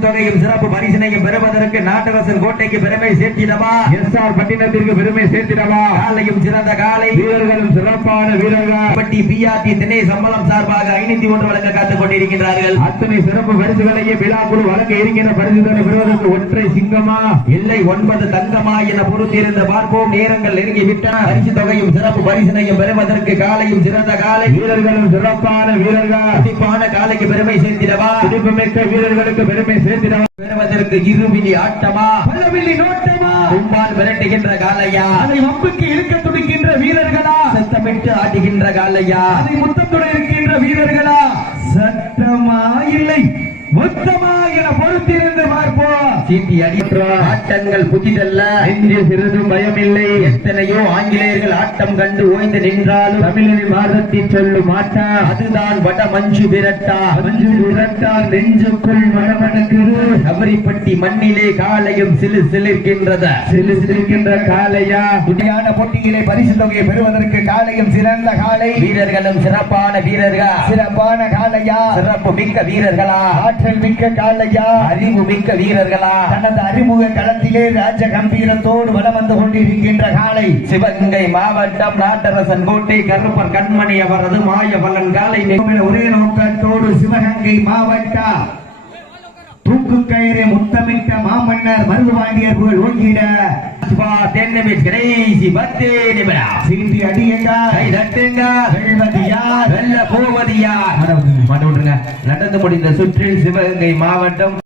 தொகையும் சிறப்பு பரிசினையும் பெறுவதற்கு நாட்டரசன் கோட்டைக்கு பெருமை சேர்த்திடவா? எஸ் ஆர் பட்டினத்திற்கு பெருமை சேர்த்திடவா? காலையும் சிறந்த காலை. வீரர்களும் சிறப்பான வீரர்கள். பட்டி பிஆர்டி திணை சம்பளம் சார்பாக ஐநூத்தி ஒன்று வழங்க காத்துக் கொண்டிருக்கின்றார்கள். அத்தனை சிறப்பு பரிசுகளையே விழாக்குழு வழங்க இருக்கின்ற பரிசுகளை பெறுவதற்கு ஒற்றை சிங்கமா? இல்லை ஒன்பது தங்கமா என பொறுத்திருந்து பார்ப்போம். நேரங்கள் நெருங்கி விட்டன பரிசு தொகையும் சிறப்பு பரிசினையும் பெறுவதற்கு காலையும் சிறந்த காலை. வீரர்களும் சிறப்பான வீரர்கள். துடிப்பான துடிப்புமிக்க வீரர்களுக்கு பெருமை சேர்த்திடவா? பெறுவதற்கு இருவிழி ஆட்டமா? பல்லவில்லி நோட்டமா? கும்பால் விரட்டுகின்ற காலையா அதை வம்புக்கு இழுக்க துடிக்கின்ற வீரர்களா? சத்தமிட்டு ஆட்டுகின்ற காலையா அதை முத்தத்துடன் இருக்கின்ற வீரர்களா? சட்டமா இல்லை மொத்தமா என பொறுத்திருந்து பார்ப்போம். சீட்டி அடிக்கிற ஆட்டங்கள் புதிதல்ல. நெஞ்சில் சிறிது பயமில்லை. எத்தனையோ ஆங்கிலேயர்கள் ஆட்டம் கண்டு ஓய்ந்து நின்றாலும் தமிழனின் மாதத்தில் சொல்லும் ஆட்டா. அதுதான் வட மஞ்சு விரட்டா. மஞ்சு விரட்டால் நெஞ்சுக்குள் மனமணக்குது சபரிப்பட்டி மண்ணிலே காலையும் சிலு சிலிர்க்கின்றது. சிலு சிலிருக்கின்ற காலையா துடியான போட்டியிலே பரிசு தொகையை பெறுவதற்கு காலையும் சிறந்த காலை வீரர்களும் சிறப்பான வீரர்கள்? சிறப்பான காலையா சிறப்பு மிக்க வீரர்களா? ஆற்றல் மிக்க காலையா அறிவு மிக்க வீரர்களா? தனது அறிமுக களத்திலே ராஜ கம்பீரத்தோடு வலம் வந்து கொண்டிருக்கின்ற காலை சிவகங்கை மாவட்டம் நாட்டரசன் கோட்டை கருப்பர் கண்மணி அவரது மாய பலன் காலை ஒரே நோக்கத்தோடு சிவகங்கை மாவட்ட தூக்கு கயிறை முத்தமிட்ட மாமன்னர் மருதுவாண்டியர் புகழ் ஓங்கிட. தென்னமிட் கடைசி பத்தே நிமிடம் சீட்டி அடியுங்க கை தட்டுங்க வெல்வது யார் வெல்ல போவது யார் நடந்து முடிந்த சுற்றில் சிவகங்கை மாவட்டம்